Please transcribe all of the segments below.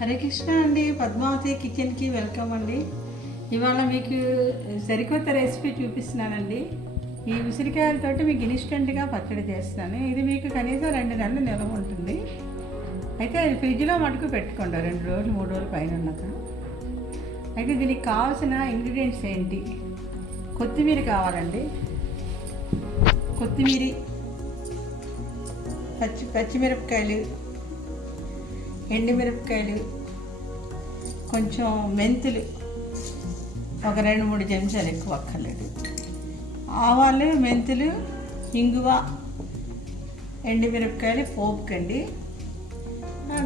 హరే కృష్ణ అండి, పద్మావతి కిచెన్కి వెల్కమ్ అండి. ఇవాళ మీకు సరికొత్త రెసిపీ చూపిస్తున్నానండి. ఈ ఉసిరికాయలతోటి మీకు ఇన్స్టెంట్గా పచ్చడి చేస్తాను. ఇది మీకు కనీసం 2 నెలలు నిల్వ ఉంటుంది. అయితే అది ఫ్రిడ్జ్లో మటుకు పెట్టుకోండి 2 రోజులు 3 రోజులు పైన ఉన్నాక. అయితే దీనికి కావాల్సిన ఇంగ్రీడియంట్స్ ఏంటి? కొత్తిమీర కావాలండి, కొత్తిమీర, పచ్చిమిరపకాయలు, ఎండుమిరపకాయలు, కొంచెం మెంతులు, ఒక 2-3 చెంచాలు, ఎక్కువ అక్కర్లేదు. ఆవాలు, మెంతులు, ఇంగువ, ఎండుమిరపకాయలు పోపుకండి.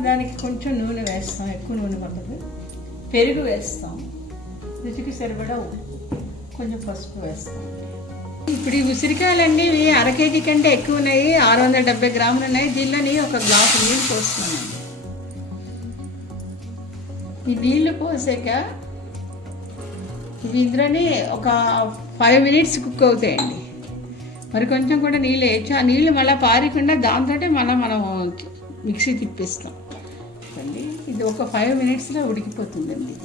దానికి కొంచెం నూనె వేస్తాం, ఎక్కువ నూనె పడదు. పెరుగు వేస్తాం, రుచికి సరిపడా ఉప్పు, కొంచెం పసుపు వేస్తాం. ఇప్పుడు ఈ ఉసిరికాయలన్నీ ఇవి 1/2 కేజీ కంటే ఎక్కువ ఉన్నాయి, 670 గ్రాములు ఉన్నాయి. దీనిలోని ఒక గ్లాసు నీళ్ళు పోస్తున్నానండి. ఈ నీళ్లు పోసాక ఇవి ఇందులోని ఒక 5 మినిట్స్ కుక్ అవుతాయండి. మరి కొంచెం కూడా నీళ్ళు వేయచ్చు. ఆ నీళ్ళు మళ్ళీ పారకుండా దాంతో మనం మిక్సీ తిప్పిస్తాం అండి. ఇది ఒక 5 మినిట్స్లో ఉడికిపోతుందండి.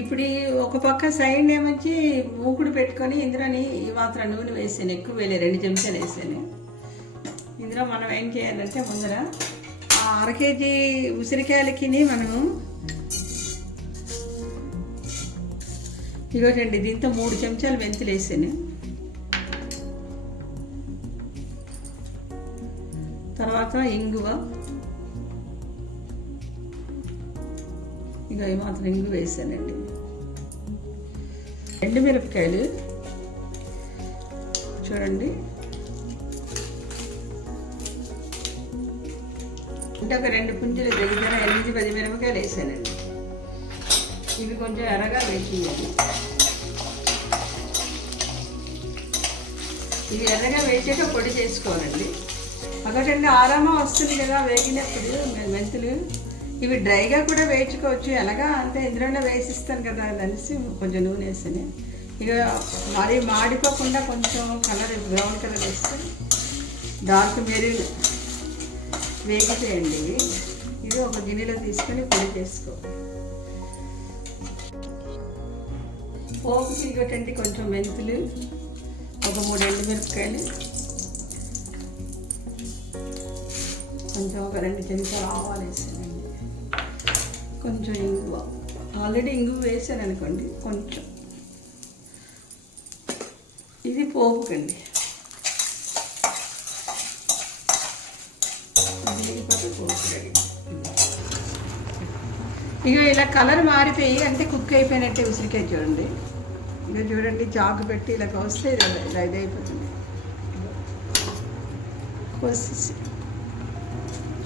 ఇప్పుడు ఒక పక్క సైడ్ ఏమొచ్చి మూకుడు పెట్టుకొని ఇందులోని ఈ మాత్రం నూనె వేసాను, ఎక్కువ వేలే, 2 చెంచాలు వేసాను. ఇందులో మనం ఏం చేయాలంటే ముందర 1/2 కేజీ ఉసిరికాయలకి మనము ఇగోటండి, దీంతో 3 చెంచాలు మెంతులు వేసాను. తర్వాత ఇంగువ, ఇక ఈ మాత్రం ఇంగువ వేసానండి. ఎండుమిరపకాయలు చూడండి, అంటే ఒక 2 పుంజులు దగ్గర 8-10 మిరపకాయలు వేసానండి. ఇవి కొంచెం ఎర్రగా వేసేయాలి. ఇవి ఎర్రగా వేసాక పొడి చేసుకోవాలండి. ఒకటండి, ఆరామా వస్తుంది కదా వేగినప్పుడు మెంతులు. ఇవి డ్రైగా కూడా వేయించుకోవచ్చు, ఎలాగా అంటే ఇందులోనే వేసిస్తాను కదా అనేసి కొంచెం నూనె వేసాను. ఇక మరీ మాడిపోకుండా కొంచెం కలర్ బ్రౌన్ కలర్ వేస్తే డార్క్ మెరూన్ వేగిపోయండి. ఇది ఒక గిన్నెలో తీసుకొని పొడి చేసుకోవాలి. పోపుకి ఇగటండి కొంచెం మెంతులు, ఒక 3 ఎండుమిరపకాయలు, కొంచెం ఒక 2 చెంచాలు ఆవాలు వేసానండి, కొంచెం ఇంగువ. ఆల్రెడీ ఇంగువ వేసాను అనుకోండి కొంచెం. ఇది పోపుకండి. ఇక ఇలా కలర్ మారిపోయి అంటే కుక్ అయిపోయినట్టే ఉసిరికాయ చూడండి. ఇక చూడండి, చాకు పెట్టి ఇలా కోస్తే ఇలా ఇదైపోతుంది. కోసేసి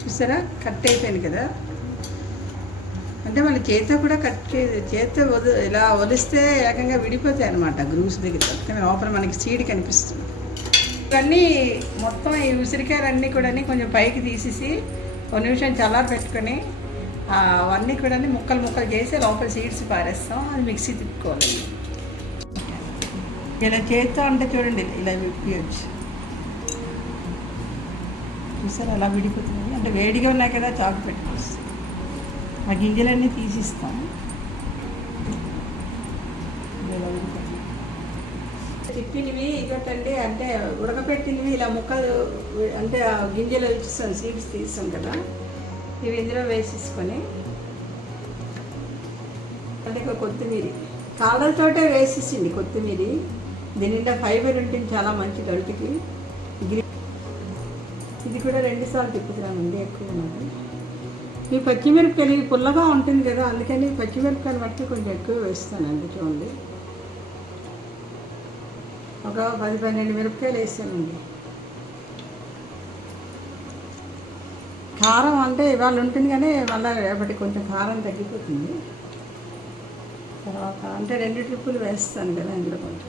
చూసారా, కట్ అయిపోయింది కదా. అంటే మన చేతితో కూడా చేతితో ఇలా ఒలిస్తే ఏకంగా విడిపోతాయి అన్నమాట గ్రూస్ దగ్గర. కానీ లోపల మనకి సీడ్ కనిపిస్తుంది. ఇవన్నీ మొత్తం ఈ ఉసిరికాయలన్నీ కూడా కొంచెం పైకి తీసేసి 1 నిమిషం చల్లారి పెట్టుకొని అవన్నీ కూడా ముక్కలు చేసి లోపల సీడ్స్ పారేస్తాం. అది మిక్సీ తిప్పుకోవాలి. ఇలా చేత్తో అంటే చూడండి, ఇలా విడిపోయచ్చు. చూసారా అలా విడిపోతుంది. అంటే వేడిగా ఉన్నాయి కదా, చాకు పెట్టుకొస్తాం. ఆ గింజలన్నీ తీసిస్తాం. తిప్పినవి ఇగటండి, అంటే ఉడకపెట్టినవి ఇలా ముక్కలు అంటే గింజలు ఇస్తాం, సీడ్స్ తీస్తాం కదా. ఇవి ఇందులో వేసేసుకొని అంటే కొత్తిమీర కాళ్ళతోటే వేసేసింది. కొత్తిమీర దీని నిండా ఫైబర్ ఉంటుంది, చాలా మంచి గంటికి. ఇది కూడా 2 సార్లు తిప్పుతున్నామండి, ఎక్కువ ఉన్నది. ఈ పచ్చిమిరపకాయలు పుల్లగా ఉంటుంది కదా, అందుకని పచ్చిమిరపకాయలు బట్టి కొంచెం ఎక్కువ వేస్తానండి. చూడండి, ఒక 10-12 మిరపకాయలు వేస్తానండి. కారం అంటే ఇవాళ ఉంటుంది, కానీ మళ్ళీ రేపటి కొంచెం కారం తగ్గిపోతుంది. తర్వాత అంటే 2 ట్రిప్పులు వేస్తాను కదా ఇందులో కొంచెం.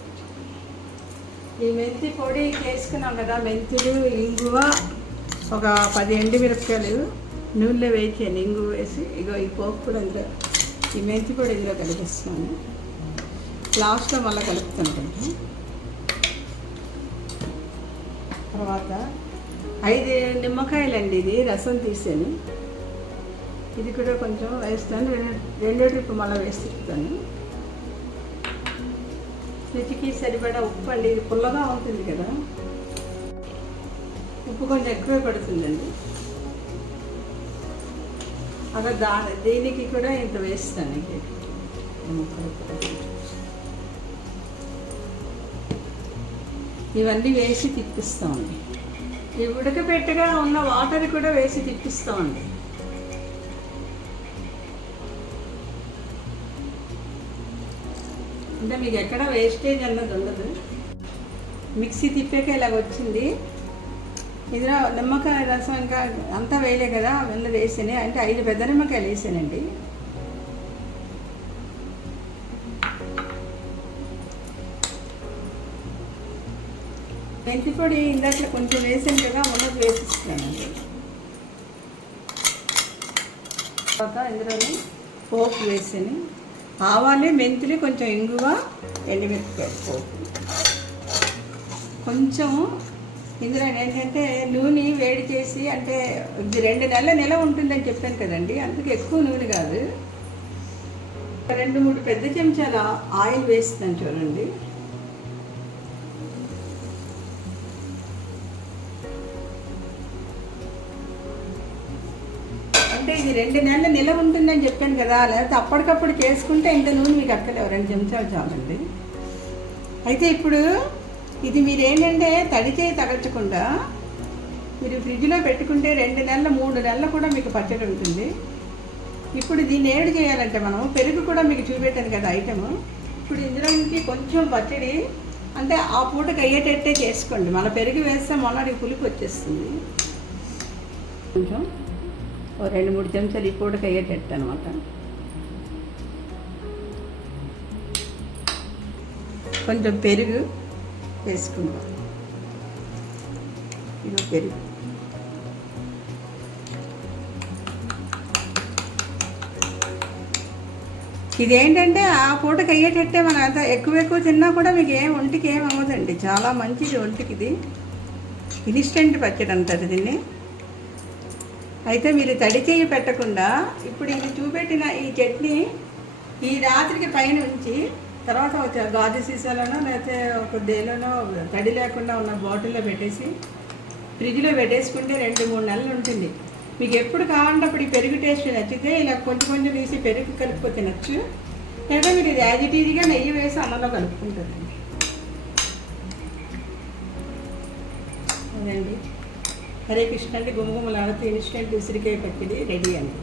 ఈ మెంతి పొడి చేసుకున్నాం కదా, మెంతులు, ఇంగువ, ఒక 10 ఎండుమిరపకాయలు నూనెలో వేయించాను, ఇంగువ వేసి. ఇగో ఈ పోపు కూడా ఇందులో, ఈ మెంతి పొడి ఇందులో కలిపిస్తున్నాను. లాస్ట్లో మళ్ళీ కలుపుతాను కొంచెం. తర్వాత 5 నిమ్మకాయలండి, ఇది రసం తీసాను. ఇది కూడా కొంచెం వేస్తాను, రెండో ట్రిప్ మళ్ళీ వేసి తిప్పుతాను. రుచికి సరిపడా ఉప్పు అండి, ఇది పుల్లగా ఉంటుంది కదా, ఉప్పు కొంచెం ఎక్కువే పడుతుందండి. అలా దీనికి కూడా ఇంత వేస్తాను. ఇవన్నీ వేసి తిప్పిస్తామండి. ఈ ఉడకపెట్టగా ఉన్న వాటర్ కూడా వేసి తిప్పిస్తామండి. అంటే మీకు ఎక్కడ వేస్టేజ్ అన్నది ఉండదు. మిక్సీ తిప్పాక ఇలాగ వచ్చింది. ఇందులో నిమ్మకాయ రసం ఇంకా అంతా వేయలే కదా, వెళ్ళి వేసాను. అంటే 5 పెద్ద నిమ్మకాయలు వేసానండి. మెంతి పొడి ఇందాక కొంచెం వేసాను కదా, ఉన్నది వేసిస్తానండి. తర్వాత ఇందులోని పోపు వేసాను. ఆవాలు, మెంతులు, కొంచెం ఇంగువ, ఎండుమిరపకాయలు పోపు. కొంచెం ఇందులో ఏంటంటే నూనె వేడి చేసి, అంటే ఇది 2 నెలల నిల ఉంటుందని చెప్పాను కదండి, అందుకే ఎక్కువ నూనె కాదు, 2-3 పెద్ద చెంచాల ఆయిల్ వేస్తున్నాను చూడండి. అంటే ఇది 2 నెలల నిల ఉంటుందని చెప్పాను కదా, లేకపోతే అప్పటికప్పుడు చేసుకుంటే ఇంత నూనె మీకు అక్కలేవు, 2 చెంచాలు చాలండి. అయితే ఇప్పుడు ఇది మీరు ఏంటంటే తడి చేయి తగలచకుండా మీరు ఫ్రిడ్జ్లో పెట్టుకుంటే 2 నెలలు 3 నెలలు కూడా మీకు పచ్చడి ఉంటుంది. ఇప్పుడు దీన్ని ఏడు చేయాలంటే మనం పెరుగు కూడా మీకు చూపెట్టాను కదా ఐటము. ఇప్పుడు ఇందులోకి కొంచెం పచ్చడి అంటే ఆ పూటకి అయ్యేటట్టే చేసుకోండి. మన పెరుగు వేస్తే మొన్నటికి పులుపు వచ్చేస్తుంది. కొంచెం 2-3 చెంచాలు ఈ పూటకి అయ్యేటట్టు అనమాట. కొంచెం పెరుగు వేసుకుందాం. ఇది పెరుగు. ఇదేంటంటే ఆ పూటకి అయ్యేటట్టే, మనం అంత ఎక్కువ తిన్నా కూడా మీకు ఒంటికి ఏం అవ్వదండి, చాలా మంచిది ఒంటికి. ఇది ఇన్స్టెంట్ పచ్చడి అంటారు దీన్ని. అయితే మీరు తడి చేయి పెట్టకుండా ఇప్పుడు ఇది చూపెట్టిన ఈ చట్నీ ఈ రాత్రికి పైన ఉంచి తర్వాత ఒక గాజు సీసాలోనో లేకపోతే ఒక దేలోనో తడి లేకుండా ఉన్న బాటిల్లో పెట్టేసి ఫ్రిడ్జ్లో పెట్టేసుకుంటే 2-3 నెలలు ఉంటుంది. మీకు ఎప్పుడు కావాలంటే అప్పుడు ఈ పెరుగు టేస్ట్ నచ్చితే ఇలా కొంచెం తీసి పెరుగు కలుపుకొని తినచ్చు. లేదా మీరు ఇది యాజ్ ఇట్ ఈజీగా నెయ్యి వేసి అన్నంలో కలుపుకుంటారండి. అదండి, హరే కృష్ణ అండి. గుమగుమలాడుతూ ఇన్స్టెంట్ ఉసిరికాయ పచ్చడి రెడీ అండి.